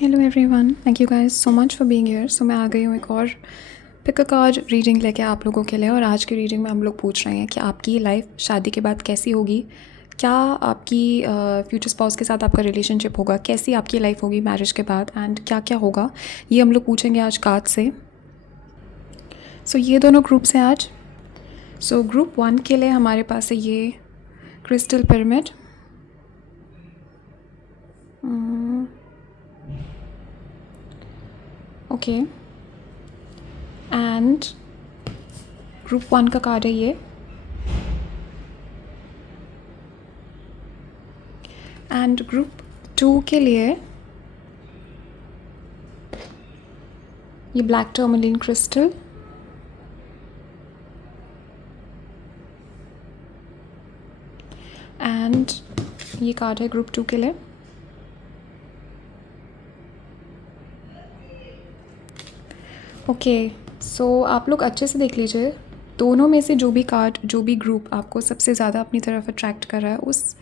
Hello everyone, thank you guys so much for being here. So मैं आ गई हूँ एक और पिक अ कार्ड रीडिंग लेके आप लोगों के लिए। और आज की रीडिंग में हम लोग पूछ रहे हैं कि आपकी लाइफ शादी के बाद कैसी होगी, क्या आपकी फ्यूचर स्पाउस के साथ आपका रिलेशनशिप होगा, कैसी आपकी लाइफ होगी मैरिज के बाद, एंड क्या क्या होगा ये हम लोग पूछेंगे आज कार्ड से। सो ये दोनों ग्रुप्स हैं आज। सो ग्रुप 1 के लिए हमारे पास है ये crystal pyramid, okay, and group 1 का कार्ड है ये, एंड ग्रुप 2 के लिए ये ब्लैक टर्मलिन क्रिस्टल, एंड ये कार्ड है ग्रुप 2 के लिए। ओके, सो आप लोग अच्छे से देख लीजिए, दोनों में से जो भी कार्ड, जो भी ग्रुप आपको सबसे ज़्यादा अपनी तरफ अट्रैक्ट कर रहा है उस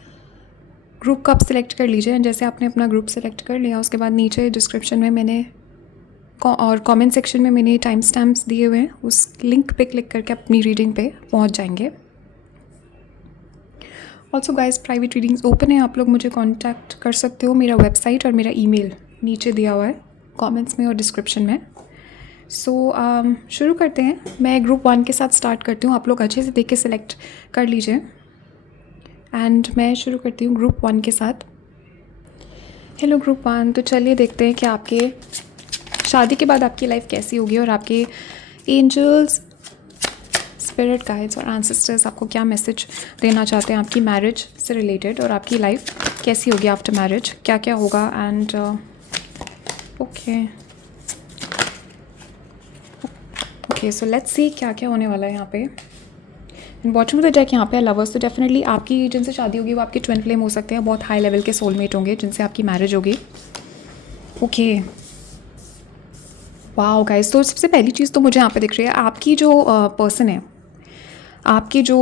ग्रुप को आप सिलेक्ट कर लीजिए। एंड जैसे आपने अपना ग्रुप सेलेक्ट कर लिया, उसके बाद नीचे डिस्क्रिप्शन में मैंने और कमेंट सेक्शन में मैंने टाइम स्टैम्प्स दिए हुए हैं, उस लिंक पे क्लिक करके अपनी रीडिंग पे पहुंच जाएंगे। Also guys, private readings open है, आप लोग मुझे कांटेक्ट कर सकते हो। मेरा वेबसाइट और मेरा ईमेल नीचे दिया हुआ है कमेंट्स में और डिस्क्रिप्शन में। सो शुरू करते हैं। मैं ग्रुप 1 के साथ स्टार्ट करती हूँ, आप लोग अच्छे से देख के सिलेक्ट कर लीजिए। एंड मैं शुरू करती हूँ ग्रुप 1 के साथ। हेलो ग्रुप 1, तो चलिए देखते हैं कि आपके शादी के बाद आपकी लाइफ कैसी होगी और आपके एंजल्स, स्पिरिट गाइड्स और एंसेस्टर्स आपको क्या मैसेज देना चाहते हैं आपकी मैरिज से रिलेटेड, और आपकी लाइफ कैसी होगी आफ्टर मैरिज, क्या क्या होगा। And okay, so let's see क्या क्या होने वाला है यहाँ पे। एंड वॉचिंग द डेक यहाँ पे लवर्स, तो डेफिनेटली आपकी जिनसे शादी होगी वो आपके ट्विन फ्लेम हो सकते हैं, बहुत हाई लेवल के सोलमेट होंगे जिनसे आपकी मैरिज होगी। ओके, वाओ गाइस, तो सबसे पहली चीज़ तो मुझे यहाँ पे दिख रही है, आपकी जो पर्सन है, आपकी जो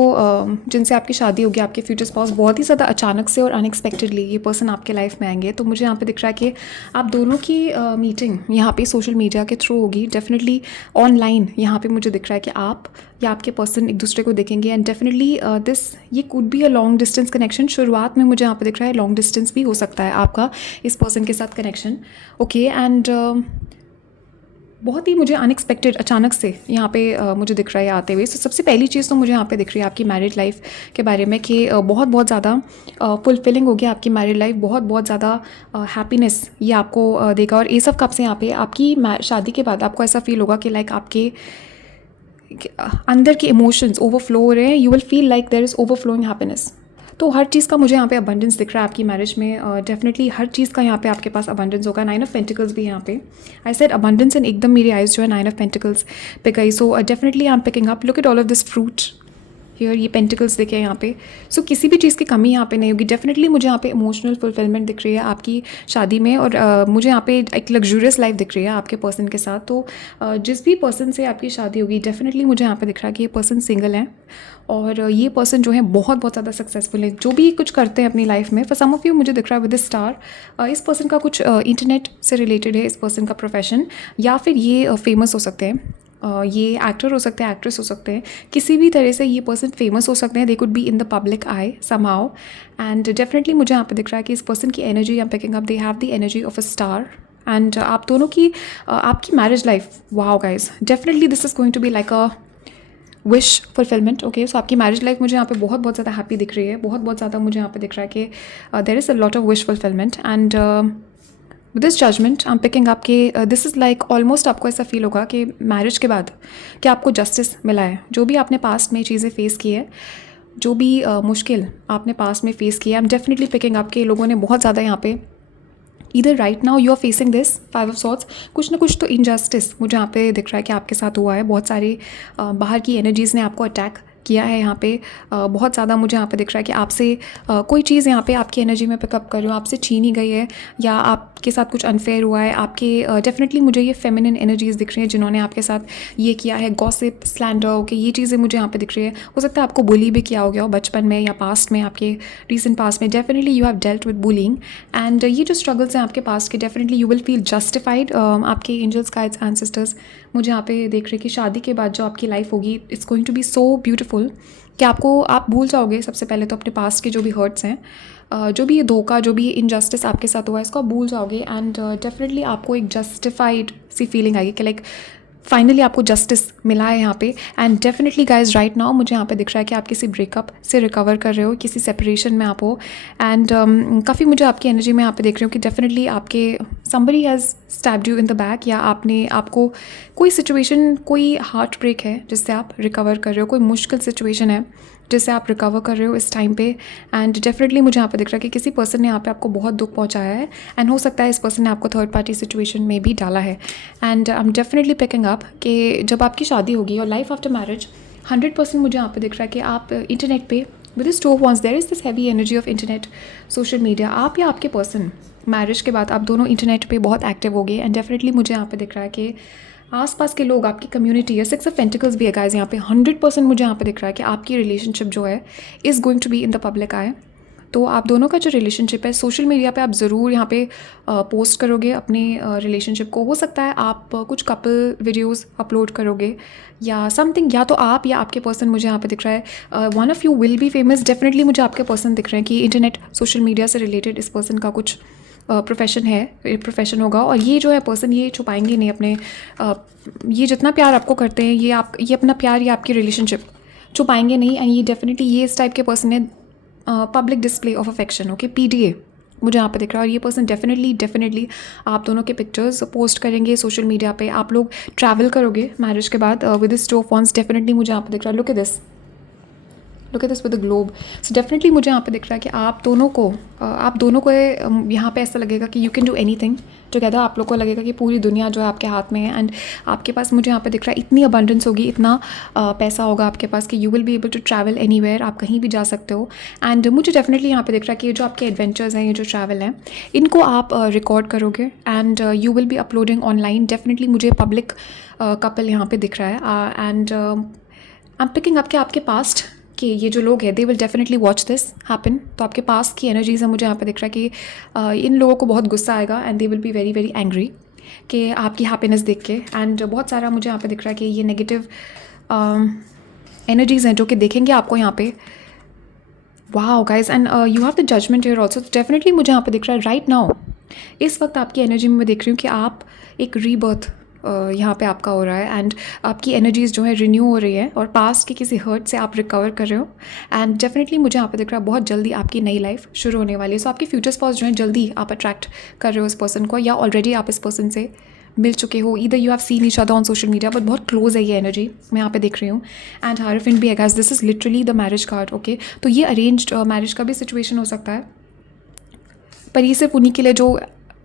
जिनसे आपकी शादी होगी, आपके फ्यूचर स्पाउस, बहुत ही ज़्यादा अचानक से और अनएक्सपेक्टेडली ये पर्सन आपके लाइफ में आएंगे। तो मुझे यहाँ पे दिख रहा है कि आप दोनों की मीटिंग यहाँ पे सोशल मीडिया के थ्रू होगी, डेफिनेटली ऑनलाइन। यहाँ पे मुझे दिख रहा है कि आप या आपके पर्सन एक दूसरे को देखेंगे, एंड डेफिनेटली ये could be a long distance connection. शुरुआत में मुझे यहाँ पे दिख रहा है लॉन्ग डिस्टेंस भी हो सकता है आपका इस पर्सन के साथ कनेक्शन। ओके, एंड बहुत ही मुझे अनएक्सपेक्टेड, अचानक से यहाँ पे मुझे दिख रहा है आते हुए। तो सबसे पहली चीज़ तो मुझे यहाँ पे दिख रही है आपकी मैरिज लाइफ के बारे में कि बहुत बहुत ज़्यादा फुलफिलिंग होगी आपकी मैरिज लाइफ, बहुत बहुत ज़्यादा हैप्पीनेस ये आपको देगा। और ये सब कब से यहाँ पे आपकी शादी के बाद आपको ऐसा फील होगा कि लाइक आपके अंदर के इमोशंस ओवरफ्लो हो रहे हैं, you will feel like there is overflowing happiness. तो हर चीज़ का मुझे यहाँ पे अबंडेंस दिख रहा है आपकी मैरिज में, डेफिनेटली हर चीज़ का यहाँ पे आपके पास अबंडेंस होगा। 9 ऑफ पेंटिकल्स भी यहाँ पे, आई सेड अबंडेंस, एंड एकदम मेरी आइज जो है 9 ऑफ पेंटिकल्स पे गई। So definitely I am picking up, look at all of this fruit here, ये पेंटिकल्स दिखे यहाँ पे। सो किसी भी चीज़ की कमी यहाँ पे नहीं होगी। डेफिनेटली मुझे यहाँ पे इमोशनल फुलफिलमेंट दिख रही है आपकी शादी में, और मुझे यहाँ पे एक लग्जूरियस लाइफ दिख रही है आपके पर्सन के साथ। तो जिस भी पर्सन से आपकी शादी होगी, डेफिनेटली मुझे यहाँ पे दिख रहा है कि ये पर्सन सिंगल है, और ये पर्सन जो है बहुत बहुत ज़्यादा सक्सेसफुल है जो भी कुछ करते हैं अपनी लाइफ में। फॉर सम ऑफ यू मुझे दिख रहा है विद द स्टार, इस पर्सन का कुछ इंटरनेट से रिलेटेड है, इस पर्सन का प्रोफेशन, या फिर ये फेमस हो सकते हैं, ये एक्टर हो सकते हैं, एक्ट्रेस हो सकते हैं, किसी भी तरह से ये पर्सन फेमस हो सकते हैं। They could be in the public I somehow, and definitely मुझे यहाँ पे दिख रहा है कि इस पर्सन की energy I am picking up, they have the energy of a star. And आप दोनों की आपकी marriage life, wow guys, definitely this is going to be like a wish fulfilment. Okay, so आपकी मैरिज लाइफ मुझे यहाँ पे बहुत बहुत ज़्यादा हैप्पी दिख रही है, बहुत बहुत ज़्यादा मुझे यहाँ पे दिख रहा है कि there is a lot of wish fulfilment. And with this judgement I am picking up कि दिस इज़ लाइक ऑलमोस्ट आपको ऐसा फील होगा कि मैरिज के बाद कि आपको जस्टिस मिला है। जो भी आपने पास्ट में चीज़ें फेस की है, जो भी मुश्किल आपने पास्ट में फेस किया, I am definitely picking up कि लोगों ने बहुत ज़्यादा यहाँ पे इधर right now you are facing this 5 of sorts, कुछ ना कुछ तो इनजस्टिस मुझे यहाँ पे दिख रहा है कि आपके साथ हुआ है। बहुत सारी बाहर की एनर्जीज़ ने आपको अटैक किया है यहाँ पे, बहुत ज़्यादा मुझे यहाँ पे दिख रहा है कि आपसे कोई चीज़ यहाँ पे आपकी एनर्जी में पिकअप कर रही हो, आपसे छीनी गई है, या आप आपके साथ कुछ अनफेयर हुआ है, आपके डेफिनेटली मुझे ये फेमिनिन एनर्जीज़ दिख रही हैं जिन्होंने आपके साथ ये किया है, गॉसिप, स्लैंडर, ओके, ये चीज़ें मुझे यहाँ पे दिख रही है। हो सकता है आपको बुली भी किया हो गया हो बचपन में या पास्ट में, आपके रीसेंट पास्ट में। Definitely you have dealt with bullying and ये जो स्ट्रगल्स हैं आपके पास्ट के, definitely you will feel justified. आपके एंजल्स, गाइड्स, एंसेस्टर्स मुझे यहाँ पे देख रहे हैं कि शादी के बाद जो आपकी लाइफ होगी, it's going to be so beautiful कि आप भूल जाओगे सबसे पहले तो अपने पास्ट के जो भी हर्ट्स हैं, जो भी ये धोखा, जो भी ये इनजस्टिस आपके साथ हुआ है, इसको आप भूल जाओगे एंड डेफिनेटली आपको एक जस्टिफाइड सी फीलिंग आएगी कि लाइक फाइनली आपको जस्टिस मिला है यहाँ पे। And definitely guys right now मुझे यहाँ पे दिख रहा है कि आप किसी ब्रेकअप से रिकवर कर रहे हो, किसी सेपरेशन में आप हो एंड काफ़ी मुझे आपकी एनर्जी में यहाँ पे देख रही हूँ कि डेफिनेटली आपके somebody has stabbed you in the back, या आपको कोई सिचुएशन, कोई हार्ट ब्रेक है जिससे आप रिकवर कर रहे हो, कोई मुश्किल सिचुएशन है जिससे आप रिकवर कर रहे हो इस टाइम पे। एंड डेफिनेटली मुझे यहाँ पे दिख रहा है कि किसी पर्सन ने यहाँ पे आपको बहुत दुख पहुँचाया है एंड हो सकता है इस पर्सन ने आपको थर्ड पार्टी सिचुएशन में भी डाला है। And I am definitely picking up कि जब आपकी शादी होगी और लाइफ आफ्टर मैरिज, 100% मुझे यहाँ पे दिख रहा है कि आप इंटरनेट पे with this two of wands, there is this heavy energy of internet, social media, आप या आपके पर्सन मैरिज के बाद आप दोनों इंटरनेट पे बहुत एक्टिव हो गए। एंड डेफिनेटली मुझे यहाँ पे दिख रहा है कि आसपास के लोग, आपकी कम्युनिटी है, 6 ऑफ पेंटिकल्स भी है गाइस यहाँ पे, 100% मुझे यहाँ पे दिख रहा है कि आपकी रिलेशनशिप जो है is going to be in the public eye. तो आप दोनों का जो रिलेशनशिप है सोशल मीडिया पे आप ज़रूर यहाँ पे पोस्ट करोगे अपने रिलेशनशिप को। हो सकता है आप कुछ कपल वीडियोस अपलोड करोगे या समथिंग, या तो आप या आपके पर्सन, मुझे यहाँ पे दिख रहा है one of you will B famous. Definitely मुझे आपके पर्सन दिख रहे हैं कि इंटरनेट, सोशल मीडिया से रिलेटेड इस पर्सन का कुछ प्रोफेशन है, प्रोफेशन होगा और ये जो है पर्सन ये छुपाएंगे नहीं अपने ये जितना प्यार आपको करते हैं, ये अपना प्यार या आपकी रिलेशनशिप छुपाएंगे नहीं। एंड ये डेफिनेटली ये इस टाइप के पर्सन है, public display of affection, okay, PDA मुझे यहाँ पे दिख रहा है। और ये पर्सन डेफिनेटली आप दोनों के पिक्चर्स पोस्ट करेंगे सोशल मीडिया पे, आप लोग ट्रैवल करोगे मैरिज के बाद with this two of wands. Definitely मुझे यहाँ पे दिख रहा है, look at this with the globe. So definitely मुझे यहाँ पे दिख रहा है कि आप दोनों को यहाँ पे ऐसा लगेगा कि you can do anything together. आप लोग को लगेगा कि पूरी दुनिया जो है आपके हाथ में है एंड आपके पास, मुझे यहाँ पे दिख रहा है, इतनी अबंडेंस होगी, इतना पैसा होगा आपके पास कि you will be able to travel anywhere, आप कहीं भी जा सकते हो। एंड मुझे डेफिनेटली यहाँ पे दिख रहा है कि ये जो आपके एडवेंचर्स हैं, ये जो ट्रैवल हैं, इनको आप रिकॉर्ड करोगे and you will be uploading online. Definitely मुझे पब्लिक कपल यहाँ पे दिख रहा है and I am picking up कि आपके पास्ट कि ये जो लोग हैं they will definitely watch this happen. तो आपके पास की एनर्जीज है, मुझे यहाँ पे दिख रहा है कि इन लोगों को बहुत गुस्सा आएगा and they will be very very angry कि आपकी हैप्पीनेस देख के। एंड बहुत सारा मुझे यहाँ पे दिख रहा है कि ये नेगेटिव एनर्जीज हैं जो कि देखेंगे आपको यहाँ पे। Wow guys, and you have the judgement here also. Definitely मुझे यहाँ पे दिख रहा है राइट नाउ, इस वक्त आपकी एनर्जी में मैं देख रही हूँ कि आप एक रीबर्थ यहाँ पे आपका हो रहा है एंड आपकी एनर्जीज़ जो है रिन्यू हो रही है और पास्ट के किसी हर्ट से आप रिकवर कर रहे हो। एंड डेफिनेटली मुझे यहाँ पे दिख रहा है बहुत जल्दी आपकी नई लाइफ शुरू होने वाली है। सो आपके फ्यूचर स्पाउस जो है जल्दी आप अट्रैक्ट कर रहे हो इस पर्सन को, या ऑलरेडी आप इस पर्सन से मिल चुके हो, either you have seen each other on social media, but बहुत क्लोज है ये एनर्जी मैं यहाँ पे देख रही हूँ। एंड हायरोफेंट भी है guys, this is literally the marriage card, okay. तो ये अरेंज्ड मैरिज का भी सिचुएशन हो सकता है, पर ये सिर्फ उन्हीं के लिए जो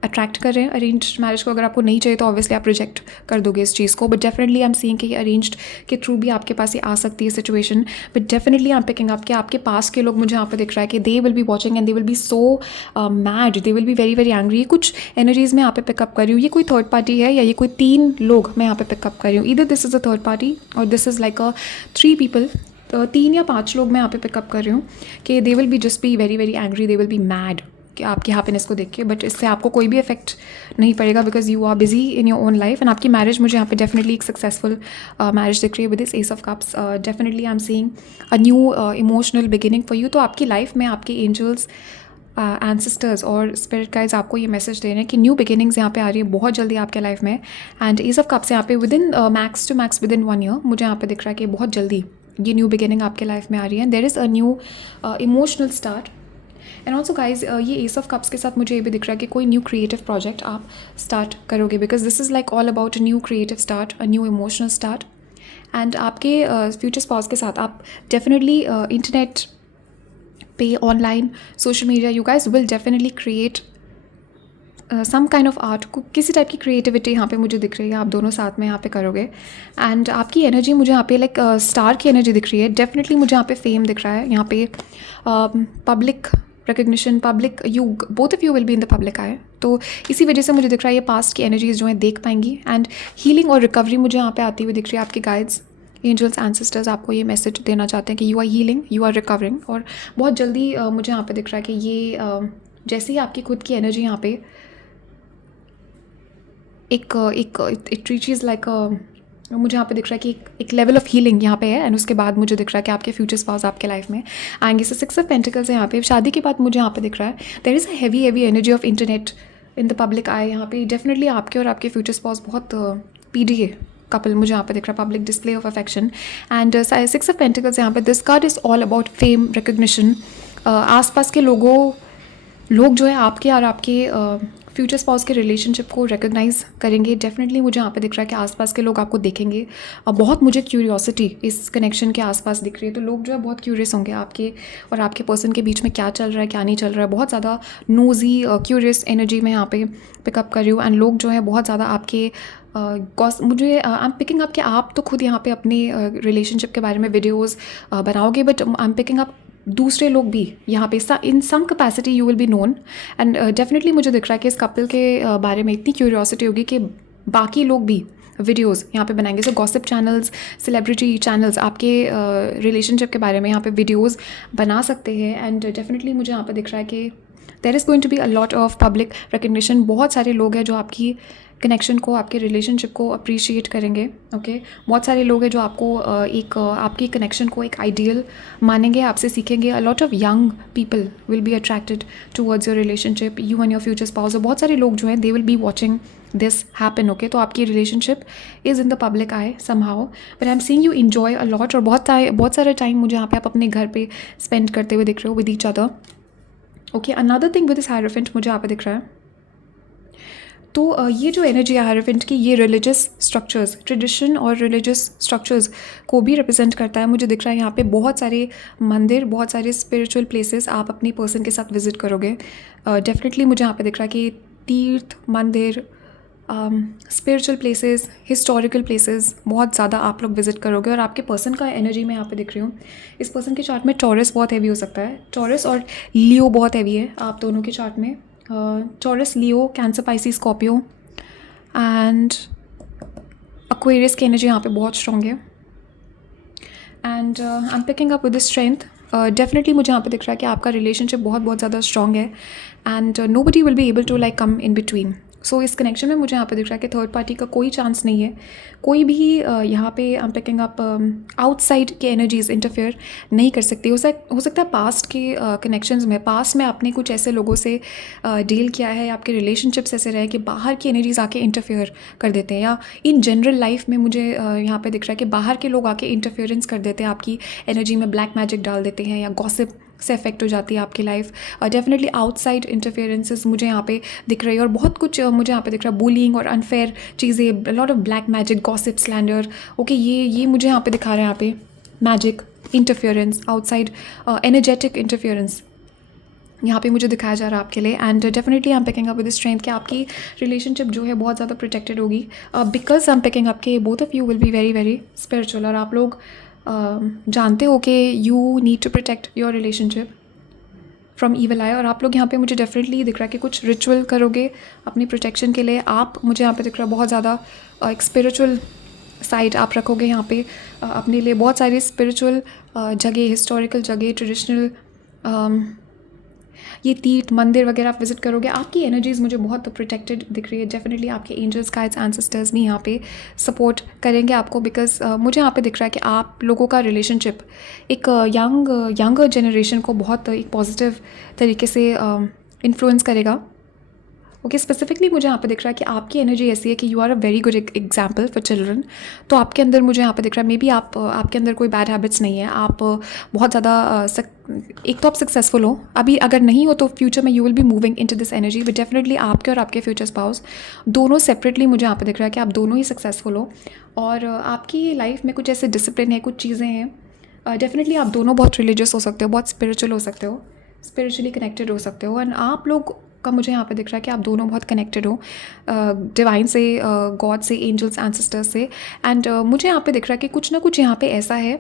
अट्रैक्ट कर रहे हैं अरेंज्ड मैरिज को। अगर आपको नहीं चाहिए तो ऑब्वियसली आप रिजेक्ट कर दोगे इस चीज़ को, but definitely I am seeing कि अरेंज्ड के थ्रू भी आपके पास ये आ सकती है situation. But definitely I am picking up कि आपके पास के लोग, मुझे यहाँ पे दिख रहा है कि they will be watching and they will be so mad, they will be very very angry. कुछ एनर्जीज मैं यहाँ पे पिकअप कर रही हूँ, ये कोई थर्ड पार्टी है या ये कोई 3 लोग मैं यहाँ पे पिकअप कर रही हूँ। Either this is a third party और this is like a 3 people, 3 या 5 लोग मैं यहाँ पे पिकअप कर रही हूँ कि they will be just be very very angry, they will be mad कि आपकी हैप्पीनेस को देख के। बट इससे आपको कोई भी इफेक्ट नहीं पड़ेगा because you are busy in your own life. And आपकी मैरिज मुझे यहाँ पे डेफिनेटली एक सक्सेसफुल मैरिज दिख रही है with this S of cups. Definitely I am seeing a new emotional beginning for you. तो आपकी लाइफ में आपके एंजल्स, एंसेस्टर्स और स्पिरिट गाइड्स आपको ये मैसेज दे रहे हैं कि न्यू बिगिनिंग्स यहाँ पे आ रही है बहुत जल्दी आपके लाइफ में। एंड एस ऑफ कप्स यहाँ पे within max to max within 1 year मुझे यहाँ पे दिख रहा है कि बहुत जल्दी ये न्यू बिगिनिंग आपके लाइफ में आ रही है। There is a new emotional start. And also guys ये एस ऑफ कप्स के साथ मुझे ये भी दिख रहा है कि कोई न्यू क्रिएटिव प्रोजेक्ट आप स्टार्ट करोगे because this is like all about a new creative start, a new emotional start. And आपके फ्यूचर स्पाउस के साथ आप डेफिनेटली इंटरनेट पे, online, social media, you guys will definitely create some kind of art. किसी type की creativity यहाँ पे मुझे दिख रही है, आप दोनों साथ में यहाँ पे करोगे। एंड आपकी एनर्जी मुझे यहाँ पे लाइक स्टार की एनर्जी दिख रही है। डेफिनेटली मुझे यहाँ पे फेम दिख रहा है, यहाँ पे public recognition, public, you both of you will be in the public eye. तो इसी वजह से मुझे दिख रहा है ये पास्ट की एनर्जीज जो हैं देख पाएंगी। एंड हीलिंग और रिकवरी मुझे यहाँ पे आती हुई दिख रही है। आपके गाइड्स, एंजल्स, एंसेस्टर्स आपको ये मैसेज देना चाहते हैं कि you are healing, you are recovering. और बहुत जल्दी मुझे यहाँ पे दिख रहा है कि ये जैसे ही आपकी खुद की एनर्जी यहाँ पे इट रीचेज लाइक मुझे यहाँ पे दिख रहा है कि एक लेवल ऑफ हीलिंग यहाँ पे है। एंड उसके बाद मुझे दिख रहा है कि आपके फ्यूचर स्पाउस आपके लाइफ में आएंगे। सो 6 ऑफ पेंटिकल्स है यहाँ पे। शादी के बाद मुझे यहाँ पे दिख रहा है there is a heavy energy of internet in the public eye. यहाँ पे डेफिनेटली आपके और आपके फ्यूचर स्पाउस बहुत PDA कपल मुझे यहाँ पे दिख रहा है, public display of affection. And 6 of pentacles यहाँ पे, this card is all about fame, recognition. आसपास के लोग जो है आपके और आपके फ्यूचर स्पाउस के रिलेशनशिप को रिकग्नाइज करेंगे। डेफिनेटली मुझे यहाँ पे दिख रहा है कि आसपास के लोग आपको देखेंगे। बहुत मुझे क्यूरियोसिटी इस कनेक्शन के आसपास दिख रही है। तो लोग जो है बहुत क्यूरियस होंगे आपके और आपके पर्सन के बीच में क्या चल रहा है, क्या नहीं चल रहा है। बहुत ज़्यादा नोजी क्यूरियस एनर्जी मैं यहाँ पे पिकअप कर रही हूँ। एंड लोग जो है बहुत ज़्यादा आपके मुझे आई एम पिकिंग अप कि आप तो खुद यहाँ पे अपने रिलेशनशिप के बारे में वीडियोज़ बनाओगे, but I am picking up दूसरे लोग भी यहाँ पे in some capacity you will be known. And definitely मुझे दिख रहा है कि इस कपल के बारे में इतनी क्यूरियोसिटी होगी कि बाकी लोग भी वीडियोस यहाँ पे बनाएंगे। सो गॉसिप चैनल्स, सेलिब्रिटी चैनल्स आपके रिलेशनशिप के बारे में यहाँ पे वीडियोस बना सकते हैं। एंड डेफिनेटली मुझे यहाँ पे दिख रहा है कि there is going to be a lot of public recognition. बहुत सारे लोग हैं जो आपकी कनेक्शन को, आपके रिलेशनशिप को अप्रिशिएट करेंगे। ओके बहुत सारे लोग हैं जो आपको आपकी कनेक्शन को एक आइडियल मानेंगे, आपसे सीखेंगे। अ lot of young people will be attracted towards your relationship, you and your future spouse. बहुत सारे लोग जो हैं they will be watching this happen. Okay तो आपकी relationship is in the public I somehow, but I am seeing you enjoy a lot. और बहुत सारा टाइम मुझे यहाँ पे आप अपने घर पे स्पेंड करते हुए दिख रहे हो with each other. Okay another thing with this hierophant मुझे यहाँ पे दिख रहा है। तो ये जो एनर्जी है हायरोफेंट की, ये रिलीजियस स्ट्रक्चर्स, ट्रेडिशन और रिलीजियस स्ट्रक्चर्स को भी रिप्रेजेंट करता है। मुझे दिख रहा है यहाँ पे बहुत सारे मंदिर, बहुत सारे स्पिरिचुअल प्लेसेस आप अपनी पर्सन के साथ विजिट करोगे। डेफिनेटली मुझे यहाँ पे दिख रहा है कि तीर्थ, मंदिर, स्पिरिचुअल प्लेसेस, हिस्टोरिकल प्लेसेस बहुत ज़्यादा आप लोग विजिट करोगे। और आपके पर्सन का एनर्जी मैं यहाँ पे दिख रही हूँ। इस पर्सन के चार्ट में टॉरस बहुत हैवी हो सकता है, टॉरस और लियो बहुत हैवी है आप दोनों के चार्ट में। Taurus, Leo, cancer, Pisces, Scorpio and Aquarius की एनर्जी यहाँ पे बहुत स्ट्रॉन्ग है। And I am picking up with this strength. Definitely मुझे यहाँ पे दिख रहा है कि आपका रिलेशनशिप बहुत ज़्यादा स्ट्रॉन्ग है। And nobody will be able to like come in between. So इस कनेक्शन में मुझे यहाँ पे दिख रहा है कि थर्ड पार्टी का कोई चांस नहीं है। कोई भी यहाँ पे आई एम पिकिंग अप आउटसाइड के एनर्जीज इंटरफेयर नहीं कर सकती। हो सकता है पास्ट के कनेक्शंस में, पास्ट में आपने कुछ ऐसे लोगों से डील किया है, आपके रिलेशनशिप्स ऐसे रहे कि बाहर की एनर्जीज आके इंटरफेयर कर देते हैं। या इन जनरल लाइफ में मुझे यहाँ पे दिख रहा है कि बाहर के लोग आके इंटरफेरेंस कर देते हैं, आपकी एनर्जी में ब्लैक मैजिक डाल देते हैं, या गॉसिप से इफेक्ट हो जाती है आपकी लाइफ। डेफिनेटली आउटसाइड इंटरफेरेंसेस मुझे यहाँ पे दिख रही है। और बहुत कुछ मुझे यहाँ पे दिख रहा है, बुलिंग और अनफेयर चीज़ें, lot of black magic, gossip, slander. Okay ये मुझे यहाँ पे दिखा रहे हैं, यहाँ पे magic, interference, outside energetic interference यहाँ पे मुझे दिखाया जा रहा है आपके लिए। And definitely I am picking up with strength कि आपकी रिलेशनशिप जो है बहुत ज़्यादा प्रोटेक्टेड होगी, because I am picking up के both of you will be very very spiritual. और आप लोग जानते हो कि you need to protect your relationship from evil eye. और आप लोग यहाँ पे मुझे डेफिनेटली दिख रहा है कि कुछ रिचुअल करोगे अपनी प्रोटेक्शन के लिए। आप मुझे यहाँ पे दिख रहा है बहुत ज़्यादा एक स्पिरिचुअल साइड आप रखोगे यहाँ पे अपने लिए। बहुत सारी स्पिरिचुअल जगह, हिस्टोरिकल जगह, ट्रेडिशनल ये तीर्थ, मंदिर वगैरह आप विजिट करोगे। आपकी एनर्जीज़ मुझे बहुत प्रोटेक्टेड दिख रही है। डेफिनेटली आपके एंजल्स, गाइड्स, एंसेस्टर्स भी यहाँ पे सपोर्ट करेंगे आपको, बिकॉज मुझे यहाँ पे दिख रहा है कि आप लोगों का रिलेशनशिप एक यंगर जनरेशन को बहुत एक पॉजिटिव तरीके से इन्फ्लुएंस करेगा। ओके स्पेसिफिकली मुझे यहाँ पे दिख रहा है कि आपकी एनर्जी ऐसी है कि you are a very good example for children. तो आपके अंदर मुझे यहाँ पे दिख रहा है मे बी आपके अंदर कोई बैड हैबिट्स नहीं है। आप बहुत ज़्यादा एक तो आप सक्सेसफुल हो, अभी अगर नहीं हो तो फ्यूचर में you will be moving into this energy. But definitely आपके और आपके फ्यूचर स्पाउस दोनों सेपरेटली मुझे यहाँ पे दिख रहा है कि आप दोनों ही सक्सेसफुल हो। और आपकी लाइफ में कुछ ऐसे डिसिप्लिन है, कुछ चीज़ें हैं। डेफिनेटली आप दोनों बहुत रिलीजियस हो सकते हो, बहुत स्पिरिचुअल हो सकते हो, स्पिरिचुअली कनेक्टेड हो सकते हो। एंड आप लोग का मुझे यहाँ पे दिख रहा है कि आप दोनों बहुत कनेक्टेड हो डिवाइन से, गॉड से, एंजल्स, एंसेस्टर्स से। एंड मुझे यहाँ पे दिख रहा है कि कुछ ना कुछ यहाँ पे ऐसा है,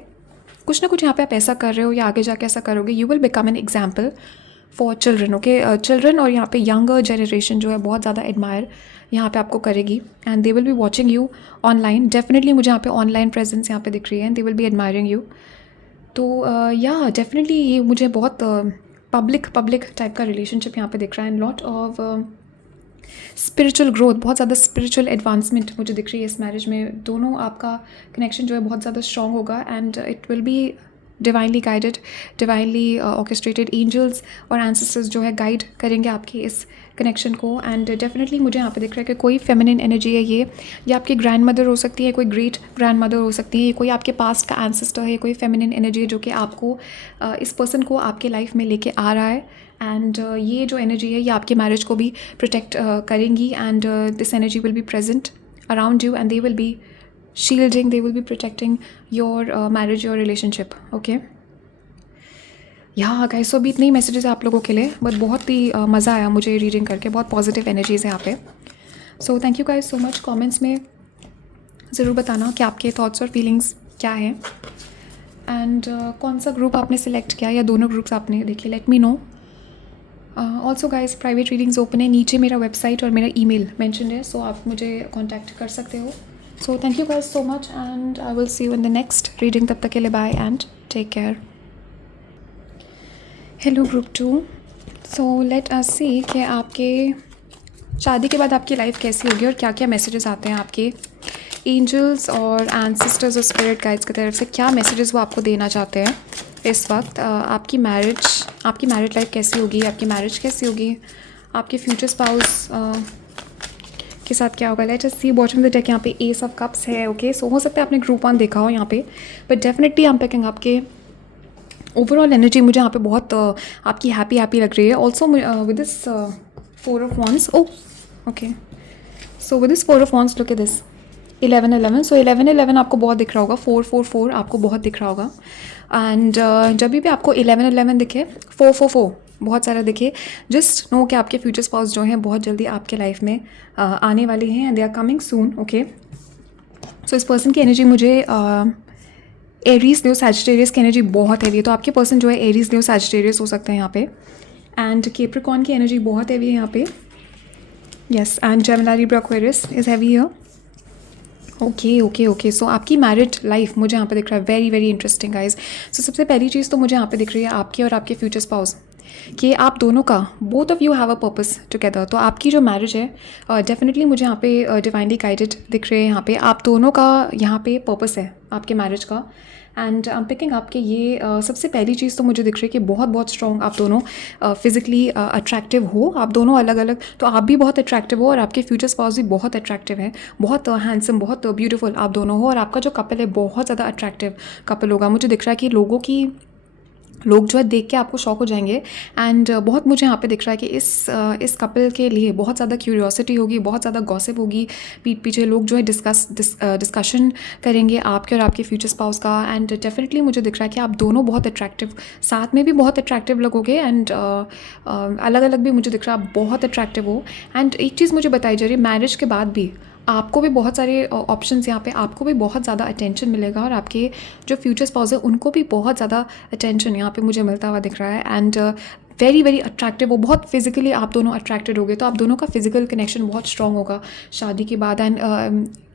कुछ ना कुछ यहाँ पे आप ऐसा कर रहे हो या आगे जाके ऐसा करोगे, you will become an example for children, okay. Children और यहाँ पे यंगर जनरेशन जो है बहुत ज़्यादा एडमायर यहाँ पे आपको करेगी, and they will be watching you online. Definitely मुझे यहाँ पे ऑनलाइन प्रेजेंस यहाँ पे दिख रही है, and they will be admiring you. तो या डेफिनेटली ये मुझे बहुत पब्लिक टाइप का रिलेशनशिप यहाँ पे दिख रहा है, and lot of spiritual growth, बहुत ज़्यादा स्पिरिचुअल एडवांसमेंट मुझे दिख रही है इस मैरिज में। दोनों आपका कनेक्शन जो है बहुत ज़्यादा स्ट्रॉन्ग होगा, and it will be divinely guided, divinely orchestrated. Angels और एंसेस्टर्स जो है गाइड करेंगे आपके इस कनेक्शन को, एंड डेफिनेटली मुझे यहाँ पे दिख रहा है कि कोई फेमिनिन एनर्जी है ये आपकी ग्रैंड मदर हो सकती है, कोई ग्रेट ग्रैंड मदर हो सकती है, ये कोई आपके पास्ट का एंसेस्टर है, कोई फेमिनिन एनर्जी है जो कि आपको इस पर्सन को आपके लाइफ में लेके आ रहा है। एंड ये जो एनर्जी है ये आपके मैरिज को भी प्रोटेक्ट करेंगी, and this energy will be present around you, and they will be shielding, they will be protecting your marriage, your relationship, okay। या गाइस, सो अभी इतने ही मैसेजेस है आप लोगों के लिए, बट बहुत ही मज़ा आया मुझे रीडिंग करके, बहुत पॉजिटिव एनर्जीज़ है यहाँ पे। सो thank you guys so much. Comments में ज़रूर बताना कि आपके थॉट्स और फीलिंग्स क्या है, एंड कौन सा ग्रुप आपने सिलेक्ट किया या दोनों ग्रुप्स आपने देखे, let me know. Also guys, private readings open है, नीचे मेरा वेबसाइट और मेरा ईमेल मेंशन्ड है, सो आप मुझे कॉन्टैक्ट कर सकते हो। So thank you guys so much, and I will see you in the next reading. तब तक के लिए bye and take care. Hello group 2। So let us see कि आपके शादी के बाद आपकी लाइफ कैसी होगी और क्या क्या मैसेजेस आते हैं आपके एंजल्स और एंसेस्टर्स और स्पिरिट गाइड्स की तरफ से, क्या मैसेजेस वो आपको देना चाहते हैं इस वक्त। आपकी मैरिड लाइफ कैसी होगी, आपकी मैरिज कैसी होगी, आपके फ्यूचर स्पाउस के साथ क्या होगा। Let us see bottom of the deck. यहाँ पे एस ऑफ कप्स है, ओके। सो हो सकता है आपने ग्रुप 1 देखा हो यहाँ पे, but definitely I am picking आपके ओवरऑल एनर्जी मुझे यहाँ पे बहुत आपकी हैप्पी लग रही है। Also with this 4 of wands, okay. So with this 4 of wands, look at this 11 सो 11 आपको बहुत दिख रहा होगा, 4 आपको बहुत दिख रहा होगा। एंड जब भी आपको 11 दिखे, 4 बहुत सारा दिखे, जस्ट नो कि आपके फ्यूचर स्पाउस जो हैं बहुत जल्दी आपके लाइफ में आने वाले हैं, and they are coming soon, okay. So इस पर्सन की एनर्जी मुझे एरीज न्यू सैजिटेरियस की एनर्जी बहुत हैवी है, तो आपके पर्सन जो है एरीज न्यू सैजिटेरियस हो सकते हैं यहाँ पे। एंड कैप्रिकॉर्न की एनर्जी बहुत हैवी है यहाँ पे, yes. And Gemini Libra Aquarius is heavy here, okay. So आपकी मैरिड लाइफ मुझे यहाँ पे दिख रहा है वेरी इंटरेस्टिंग गाइज। सो सबसे पहली चीज़ तो मुझे यहाँ पे दिख रही है आपके और आपके फ्यूचर स्पाउस कि आप दोनों का, both of you have a purpose together. तो आपकी जो मैरिज है डेफिनेटली मुझे यहाँ पे डिवाइनली गाइडेड दिख रहे हैं। यहाँ पे आप दोनों का यहाँ पे पर्पस है आपके मैरिज का, एंड आई एम पिकिंग आपके ये सबसे पहली चीज़ तो मुझे दिख रही है कि बहुत स्ट्रॉन्ग आप दोनों फिजिकली अट्रैक्टिव हो, आप दोनों अलग अलग, तो आप भी बहुत अट्रैक्टिव हो और आपके फ्यूचर स्पाउस भी बहुत अट्रैक्टिव है, बहुत हैंडसम, बहुत ब्यूटीफुल आप दोनों हो, और आपका जो कपल है बहुत ज़्यादा अट्रैक्टिव कपल होगा। मुझे दिख रहा है कि लोग जो है देख के आपको शॉक हो जाएंगे, एंड बहुत मुझे यहाँ पे दिख रहा है कि इस कपल के लिए बहुत ज़्यादा क्यूरियोसिटी होगी, बहुत ज़्यादा गॉसिप होगी, पीठ पीछे लोग जो है डिस्कशन करेंगे आपके और आपके फ्यूचर स्पाउस का। एंड डेफिनेटली मुझे दिख रहा है कि आप दोनों बहुत अट्रैक्टिव, साथ में भी बहुत अट्रैक्टिव लगोगे, एंड अलग अलग भी मुझे दिख रहा है आप बहुत अट्रैक्टिव हो। एंड एक चीज़ मुझे बताई जा रही है, मैरिज के बाद भी आपको भी बहुत सारे ऑप्शंस यहाँ पे, आपको भी बहुत ज़्यादा अटेंशन मिलेगा, और आपके जो फ्यूचर स्पाउस है उनको भी बहुत ज़्यादा अटेंशन यहाँ पे मुझे मिलता हुआ दिख रहा है। एंड वेरी अट्रैक्टिव, वो बहुत फिजिकली आप दोनों अट्रैक्टेड होगे, तो आप दोनों का फिजिकल कनेक्शन बहुत स्ट्रॉन्ग होगा शादी के बाद। And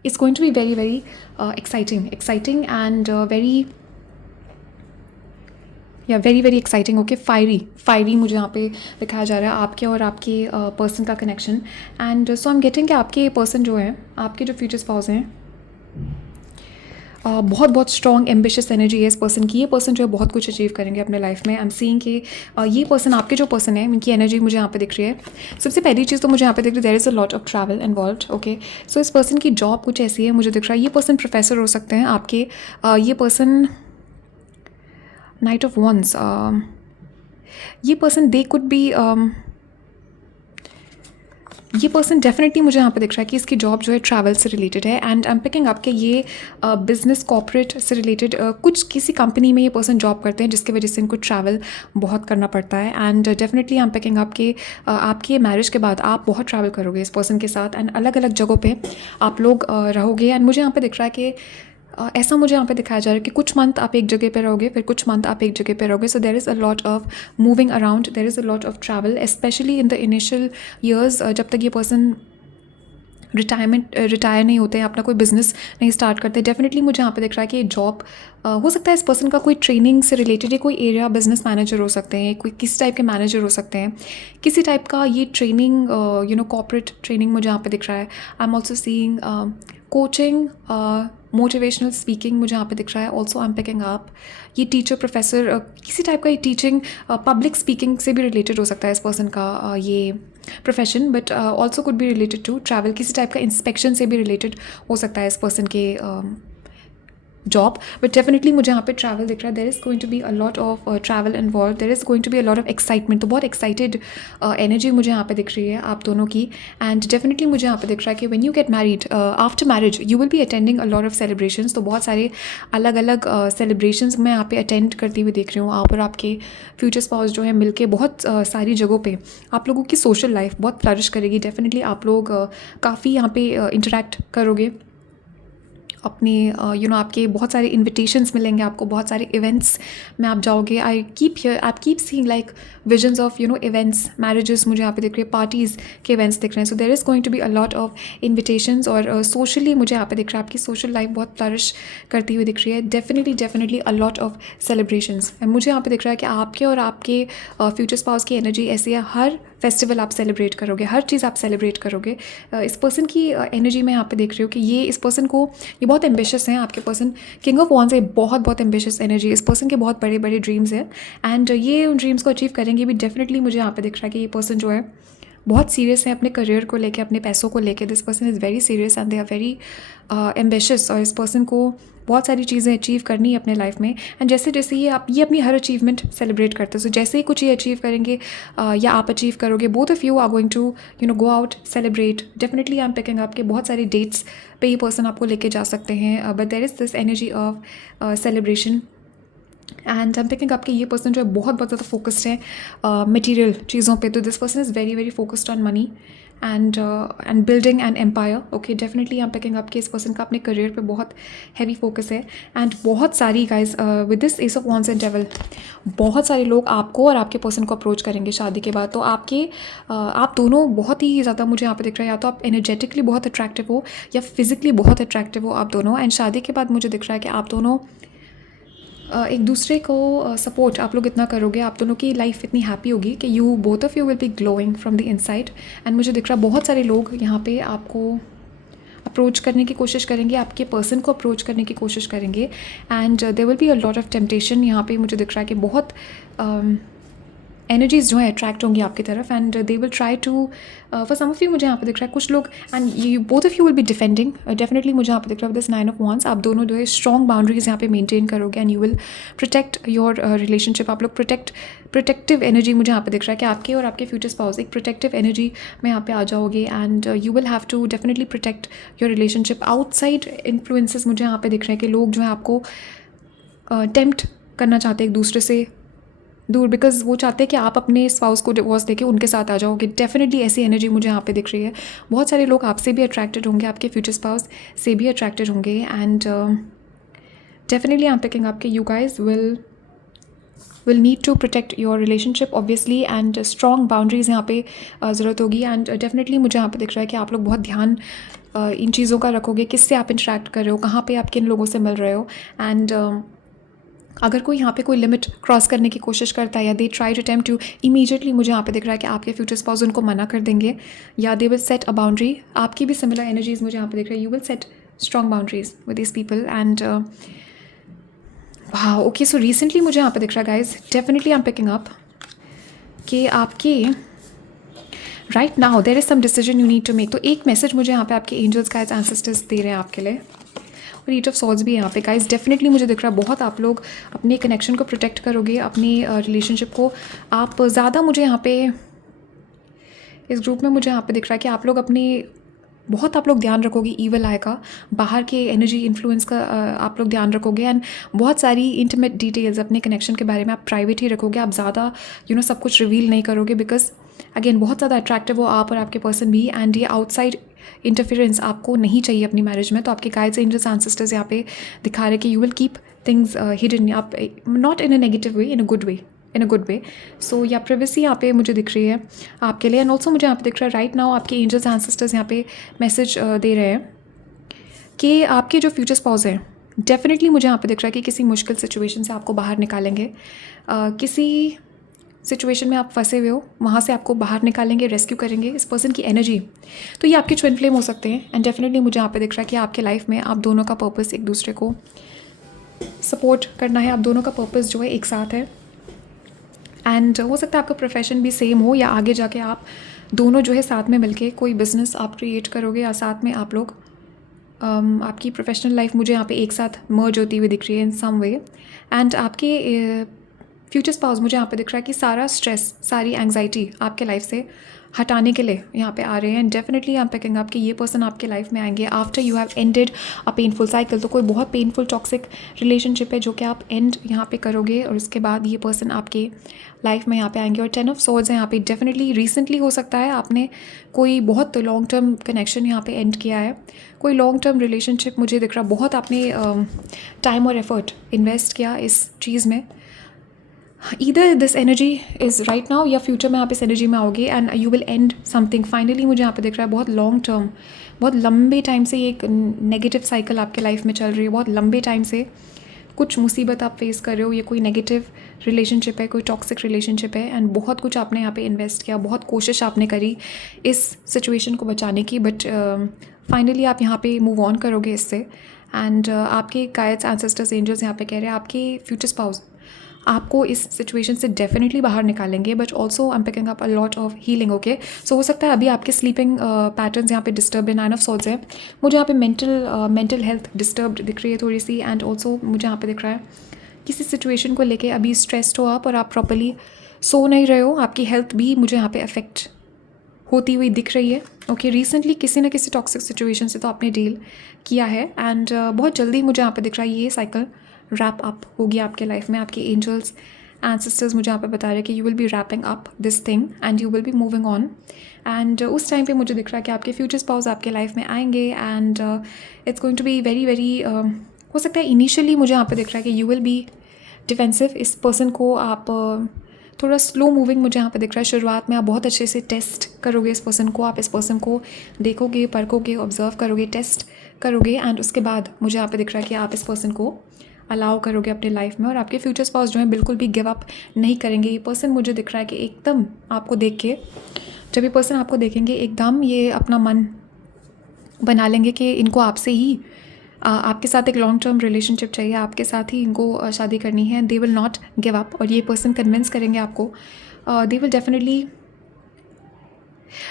it's going to be very exciting and very exciting, okay. Fiery मुझे यहाँ पे दिखाया जा रहा है आपके और आपके पर्सन का connection. And so I am getting कि आपके पर्सन जो है, आपके जो फ्यूचर स्पाउस हैं, बहुत स्ट्रॉन्ग एम्बिशियस एनर्जी है इस पर्सन की। ये पर्सन जो है बहुत कुछ अचीव करेंगे अपने लाइफ में। आई एम सीइंग कि ये पर्सन, आपके जो पर्सन है, इनकी एनर्जी मुझे यहाँ पे दिख रही है। सबसे पहली चीज़ तो मुझे यहाँ पे दिख रही है, there is a lot of travel involved, okay. So इस पर्सन की जॉब कुछ ऐसी है, मुझे दिख रहा है ये पर्सन प्रोफेसर हो सकते हैं आपके। ये पर्सन नाइट ऑफ वंस, ये पर्सन दे कुड बी, ये पर्सन डेफिनेटली मुझे यहाँ पे दिख रहा है कि इसकी जॉब जो है ट्रैवल से रिलेटेड है। एंड आई एम पिकिंग आपके ये बिजनेस कॉर्पोरेट से रिलेटेड, कुछ किसी कंपनी में ये पर्सन जॉब करते हैं जिसकी वजह से इनको ट्रैवल बहुत करना पड़ता है। And definitely I am picking आपके मैरिज के बाद आप बहुत ट्रैवल करोगे इस पर्सन के साथ, एंड अलग अलग जगहों पे आप लोग रहोगे। एंड मुझे यहाँ पे दिख रहा है कि ऐसा मुझे यहाँ पे दिखाया जा रहा है कि कुछ मंथ आप एक जगह पे रहोगे, फिर कुछ मंथ आप एक जगह पे रहोगे. So there is a lot of moving around, there is a lot of travel, especially in the initial years, जब तक ये पर्सन रिटायर नहीं होते हैं, अपना कोई बिजनेस नहीं स्टार्ट करते. डेफिनेटली मुझे यहाँ पे दिख रहा है कि जॉब हो सकता है इस पर्सन का कोई ट्रेनिंग से रिलेटेड है, कोई एरिया बिजनेस मैनेजर हो सकते हैं, कोई किसी टाइप के मैनेजर हो सकते हैं, किसी टाइप का ये ट्रेनिंग, कॉर्पोरेट ट्रेनिंग मुझे यहाँ पे दिख रहा है. I am also seeing coaching, motivational speaking मुझे यहाँ पे दिख रहा है. Also I am picking up ये टीचर प्रोफेसर, किसी टाइप का ये टीचिंग, पब्लिक स्पीकिंग से भी रिलेटेड हो सकता है इस पर्सन का ये profession. But also could be related to travel, किसी टाइप का इंस्पेक्शन से भी रिलेटेड हो सकता है इस पर्सन के जॉब. बट डेफिनेटली मुझे यहाँ पे ट्रैवल दिख रहा है. There is going to be a lot of travel involve, there is going to be a lot of excitement. तो बहुत एक्साइटेड एनर्जी मुझे यहाँ पे दिख रही है आप दोनों की. एंड डेफिनेटली मुझे यहाँ पे दिख रहा है कि when you get married, after marriage you will be attending a lot of celebrations. तो बहुत सारे अलग अलग सेलिब्रेशंस मैं यहाँ पे अटेंड करती हुई देख रही हूँ. आप और आपके फ्यूचर स्पाउस जो है मिलके बहुत सारी जगहों पे आप लोगों की सोशल लाइफ बहुत फ्लरिश करेगी. डेफिनेटली आप लोग काफ़ी यहाँ पे इंटरेक्ट करोगे अपने आपके बहुत सारे इन्विटेशंस मिलेंगे आपको, बहुत सारे इवेंट्स में आप जाओगे. I keep seeing like visions of events, marriages मुझे यहाँ पे दिख रही है, पार्टीज़ के इवेंट्स दिख रहे हैं. So there is going to be a lot of invitations. और सोशली मुझे यहाँ पे दिख रहा है आपकी सोशल लाइफ बहुत फ्लरिश करती हुई दिख रही है. Definitely a lot of celebrations. मुझे यहाँ पे दिख रहा है कि आपके और आपके फ्यूचर स्पाउस की एनर्जी ऐसी है, हर फेस्टिवल आप सेलिब्रेट करोगे, हर चीज़ आप सेलिब्रेट करोगे. इस पर्सन की एनर्जी मैं यहाँ पे देख रही हूँ कि ये इस पर्सन को, ये बहुत एम्बिशियस हैं. आपके पर्सन किंग ऑफ वॉन्स है, बहुत एम्बिशियस एनर्जी. इस पर्सन के बहुत बड़े बड़े ड्रीम्स हैं एंड ये उन ड्रीम्स को अचीव करेंगे भी. डेफिनेटली मुझे यहाँ पे दिख रहा है कि ये पर्सन जो है बहुत सीरियस है अपने करियर को लेके, अपने पैसों को लेके. This person is very serious and they are very ambitious. और इस पर्सन को बहुत सारी चीज़ें अचीव करनी है अपने लाइफ में. एंड जैसे जैसे ये अपनी हर अचीवमेंट सेलिब्रेट करते हैं. सो जैसे ही कुछ ये अचीव करेंगे या आप अचीव करोगे, both of you are going to go out celebrate. Definitely I am picking up के बहुत सारे डेट्स पे ये पर्सन आपको लेके जा सकते हैं. But there is this energy of celebration. And I am picking up कि ये पर्सन जो है बहुत ज़्यादा फोकस्ड है मटीरियल चीज़ों पे. तो this person is very focused on money and building an empire. Okay, definitely I am picking up कि इस पर्सन का अपने करियर पे बहुत हैवी फोकस है. एंड बहुत सारी guys with this S of wands and devil, बहुत सारे लोग आपको और आपके पर्सन को अप्रोच करेंगे शादी के बाद. तो आप दोनों बहुत ही ज़्यादा मुझे यहाँ पे दिख रहा है, या तो आप एनर्जेटिकली बहुत अट्रैक्टिव हो या फिजिकली बहुत अट्रैक्टिव हो आप दोनों. एंड शादी के बाद मुझे दिख रहा है कि आप दोनों एक दूसरे को सपोर्ट आप लोग इतना करोगे, आप दोनों की लाइफ इतनी हैप्पी होगी कि you both of you will B glowing from the inside. And मुझे दिख रहा है बहुत सारे लोग यहाँ पे आपको अप्रोच करने की कोशिश करेंगे, आपके पर्सन को अप्रोच करने की कोशिश करेंगे. And there will be a lot of temptation. यहाँ पे मुझे दिख रहा है कि बहुत एनर्जीज जो है अट्रैक्ट होंगी आपकी तरफ. And they will try to for some of you मुझे यहाँ पे दिख रहा है कुछ लोग, and you both of you will be defending. Definitely मुझे यहाँ पे दिख रहा है विद दिस 9 ऑफ वॉन्ड्स आप दोनों जो है स्ट्रॉन्ग बाउंड्रीज यहाँ पे मेंटेन करोगे. And you will protect your relationship. आप लोग प्रोटेक्टिव एनर्जी मुझे यहाँ पे दिख रहा है कि आपके और आपके फ्यूचर स्पाउस एक प्रोटेक्टिव एनर्जी में यहाँ पे आ जाओगे. And you will have to definitely protect your relationship. Outside influences मुझे यहाँ पे दिख रहे हैं कि लोग जो है आपको टेम्प्ट करना चाहते हैं एक दूसरे से दूर, बिकॉज वो चाहते हैं कि आप अपने स्पाउस को डिवोर्स देके उनके साथ आ जाओगे. डेफिनेटली ऐसी एनर्जी मुझे यहाँ पे दिख रही है. बहुत सारे लोग आपसे भी अट्रैक्टेड होंगे, आपके फ्यूचर स्पाउस से भी अट्रैक्टेड होंगे. And definitely I am picking up कि you guys will need to protect your relationship obviously. And strong boundaries यहाँ पे ज़रूरत होगी. एंड डेफिनेटली मुझे यहाँ पे दिख रहा है कि आप लोग बहुत ध्यान इन चीज़ों का रखोगे, किससे आप इंटरेक्ट कर रहे हो, कहाँ पे आप किन लोगों से मिल रहे हो. एंड अगर कोई यहाँ पे कोई लिमिट क्रॉस करने की कोशिश करता है या they try to attempt to, immediately मुझे यहाँ पे दिख रहा है कि आपके फ्यूचर स्पाउस उनको मना कर देंगे या they will set a boundary. आपकी भी सिमिलर एनर्जीज मुझे यहाँ पे दिख रहा है. You will set strong boundaries with this people. And वाह, ओके, सो रिसेंटली मुझे यहाँ पे दिख रहा है guys, definitely I am picking up कि आपके right now there is some decision you need to make. तो एक मैसेज मुझे यहाँ पे आपके एंजल्स गाइड्स एंसेस्टर्स दे रहे हैं आपके लिए. और एट ऑफ सॉर्ड्स भी है यहाँ पे गाइस. डेफिनेटली मुझे दिख रहा है बहुत आप लोग अपने कनेक्शन को प्रोटेक्ट करोगे, अपनी रिलेशनशिप को आप ज़्यादा, मुझे यहाँ पे इस ग्रुप में मुझे यहाँ पे दिख रहा है कि आप लोग बहुत आप लोग ध्यान रखोगे ईवल आई का, बाहर के एनर्जी इन्फ्लुएंस का आप लोग ध्यान रखोगे. एंड बहुत सारी इंटीमेट डिटेल्स अपने कनेक्शन के बारे में आप प्राइवेट ही रखोगे. आप ज़्यादा सब कुछ रिवील नहीं करोगे, बिकॉज अगेन बहुत ज़्यादा अट्रैक्टिव हो आप और आपके पर्सन भी, एंड ये आउटसाइड इंटरफेरेंस आपको नहीं चाहिए अपनी मैरिज में। तो आपके गाइड्स एंजल्स एंसेस्टर्स यहाँ पे दिखा रहे हैं कि you will keep things hidden, आप not in a negative way, in a good way, in a good way. So या प्रिवेसी यहाँ पे मुझे दिख रही है आपके लिए। एंड ऑल्सो मुझे यहाँ पे दिख रहा है राइट नाउ आपके एंजल्स एंसेस्टर्स यहाँ पे मैसेज दे रहे हैं कि आपके जो फ्यूचर स्पाउस हैं डेफिनेटली मुझे यहाँ पे दिख रहा है कि किसी मुश्किल सिचुएशन से आपको बाहर निकालेंगे। किसी सिचुएशन में आप फंसे हुए हो वहाँ से आपको बाहर निकालेंगे, रेस्क्यू करेंगे इस पर्सन की एनर्जी। तो ये आपके ट्विन फ्लेम हो सकते हैं, एंड डेफिनेटली मुझे यहाँ पे दिख रहा है कि आपके लाइफ में आप दोनों का पर्पस एक दूसरे को सपोर्ट करना है, आप दोनों का पर्पस जो है एक साथ है। एंड हो सकता है आपका प्रोफेशन भी सेम हो, या आगे जाके आप दोनों जो है साथ में मिलके कोई बिजनेस आप क्रिएट करोगे, या साथ में आप लोग आपकी प्रोफेशनल लाइफ मुझे यहाँ पे एक साथ मर्ज होती हुई दिख रही है इन सम वे। एंड आपके फ्यूचर स्पाउस मुझे यहाँ पे दिख रहा है कि सारा स्ट्रेस, सारी एंग्जाइटी आपके लाइफ से हटाने के लिए यहाँ पे आ रहे हैं। And definitely I am picking up कि ये पर्सन आपके लाइफ में आएंगे after you have ended a painful cycle. तो कोई बहुत पेनफुल टॉक्सिक रिलेशनशिप है जो कि आप एंड यहाँ पे करोगे, और उसके बाद ये पर्सन आपके लाइफ में यहाँ पे आएंगे। और 10 ऑफ सोर्ड्स है यहाँ पे, डेफिनेटली रिसेंटली हो सकता है आपने कोई बहुत लॉन्ग टर्म कनेक्शन यहाँ पे एंड किया है, कोई लॉन्ग टर्म रिलेशनशिप मुझे दिख रहा, बहुत आपने टाइम और एफर्ट इन्वेस्ट किया इस चीज़ में। Either this energy is right now, या फ्यूचर में आप इस एनर्जी में आओगे and you will and something finally. मुझे यहाँ पे दिख रहा है बहुत लॉन्ग टर्म, बहुत लंबे टाइम से ये एक नेगेटिव साइकिल आपके लाइफ में चल रही है, बहुत लंबे टाइम से कुछ मुसीबत आप फेस कर रहे हो, ये कोई नेगेटिव रिलेशनशिप है, कोई टॉक्सिक रिलेशनशिप है, एंड बहुत कुछ आपने यहाँ पे इन्वेस्ट किया, बहुत कोशिश आपने करी इस सिचुएशन को बचाने की, बट फाइनली आप यहाँ पे मूव ऑन करोगे इससे। एंड आपके गाइड्स एंसेस्टर्स एंजल्स यहाँ पे कह रहे हैं आपके फ्यूचर स्पाउस आपको इस सिचुएशन से डेफिनेटली बाहर निकालेंगे, but also I am picking up a lot of healing. Okay, so हो सकता है अभी आपके स्लीपिंग पैटर्न्स यहाँ पे डिस्टर्ब है, 9 ऑफ सॉर्ड्स है, मुझे यहाँ पे मेंटल हेल्थ डिस्टर्ब दिख रही है थोड़ी सी। एंड ऑल्सो मुझे यहाँ पे दिख रहा है किसी सिचुएशन को लेके अभी स्ट्रेस्ड हो आप, और आप प्रॉपरली सो नहीं रहे हो, आपकी हेल्थ भी मुझे यहाँ पे अफेक्ट होती हुई दिख रही है। ओके, रिसेंटली किसी न किसी टॉक्सिक सिचुएशन से तो आपने डील किया है, एंड बहुत जल्दी मुझे यहाँ पे दिख रहा है ये साइकिल रैप अप होगी आपके लाइफ में। आपके एंजल्स एंसेस्टर्स मुझे यहाँ पे बता रहे हैं कि you will be wrapping up this thing and you will be moving on. And उस टाइम पे मुझे दिख रहा है कि आपके फ्यूचर स्पाउस आपके लाइफ में आएंगे, and it's going to be very very हो सकता है इनिशियली मुझे यहाँ पे दिख रहा है कि यू विल बी डिफेंसिव। इस पर्सन को आप थोड़ा स्लो मूविंग मुझे यहाँ पे दिख रहा है। शुरुआत में आप बहुत अच्छे से टेस्ट करोगे इस पर्सन को, आप इस पर्सन को देखोगे, परखोगे, ऑब्जर्व करोगे, टेस्ट करोगे, एंड उसके बाद मुझे यहाँ पे दिख रहा है कि आप इस पर्सन को अलाउ करोगे अपने लाइफ में। और आपके फ्यूचर स्पाउस जो है बिल्कुल भी गिव अप नहीं करेंगे। ये पर्सन मुझे दिख रहा है कि एकदम आपको देख के, जब ये पर्सन आपको देखेंगे एकदम ये अपना मन बना लेंगे कि इनको आपसे ही आपके साथ एक लॉन्ग टर्म रिलेशनशिप चाहिए, आपके साथ ही इनको शादी करनी है। They will not give up, और ये पर्सन कन्विंस करेंगे आपको। दे विल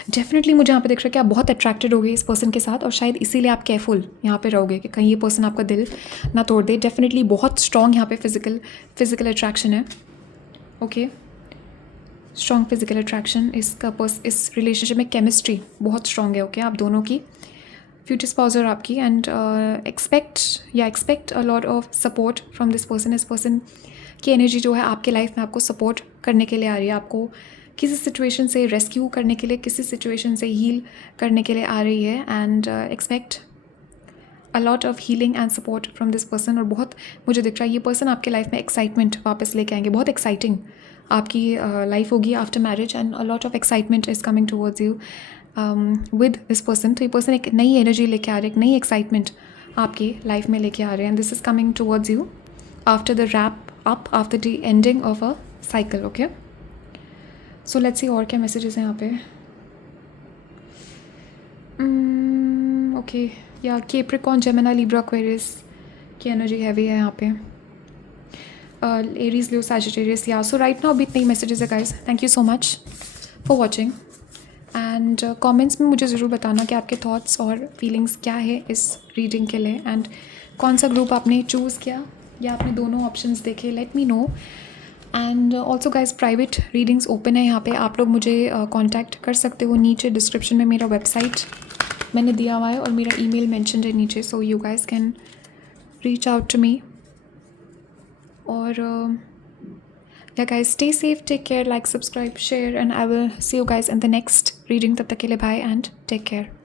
डेफिनेटली मुझे यहाँ पे दिख रहा है कि आप बहुत अट्रैक्टेड होगे इस पर्सन के साथ, और शायद इसीलिए आप केयरफुल यहाँ पे रहोगे कि कहीं ये पर्सन आपका दिल ना तोड़ दे। डेफिनेटली बहुत स्ट्रॉन्ग यहाँ पे फिजिकल अट्रैक्शन है। ओके, स्ट्रॉन्ग फिजिकल अट्रैक्शन इस रिलेशनशिप में केमिस्ट्री बहुत स्ट्रॉन्ग है। ओके, आप दोनों की फ्यूचर स्पाउस और आपकी, and expect a lot of support from this person. इस पर्सन की एनर्जी जो है आपके लाइफ में आपको सपोर्ट करने के लिए आ रही है, आपको किसी सिचुएशन से रेस्क्यू करने के लिए, किसी सिचुएशन से हील करने के लिए आ रही है। And expect a lot of healing and support from this person. और बहुत मुझे दिख रहा है ये पर्सन आपके लाइफ में एक्साइटमेंट वापस लेके आएंगे, बहुत एक्साइटिंग आपकी लाइफ होगी after marriage, and a lot of excitement is coming towards you with this person. तो ये पर्सन एक नई एनर्जी लेके आ रहे हैं, एक नई एक्साइटमेंट आपकी लाइफ में लेके आ रहे हैं, and this is coming towards you after the wrap up, after the ending of a cycle. Okay, so let's see और क्या मैसेजेस हैं यहाँ पे। ओके, या कैप्रिकॉर्न, जेमिनी, लिब्रा, एक्वेरियस की एनर्जी हैवी है यहाँ पे। एरीज, लियो, सैजिटेरियस। या सो राइट नाउ अभी इतने ही मैसेजेस है guys. Thank you so much for watching, and comments में मुझे ज़रूर बताना कि आपके थॉट्स और फीलिंग्स क्या है इस रीडिंग के लिए, एंड कौन सा ग्रुप आपने चूज़ किया या आपने दोनों ऑप्शंस देखे, let me know. And also guys private readings open है यहाँ पे, आप लोग मुझे कांटेक्ट कर सकते हो। नीचे डिस्क्रिप्शन में मेरा वेबसाइट मैंने दिया हुआ है और मेरा ईमेल मेंशन्ड है नीचे, so you guys can reach out to me. और Yeah, guys, stay safe, take care, like, subscribe, share, and I will see you guys in the next reading. तब तक के लिए bye and take care.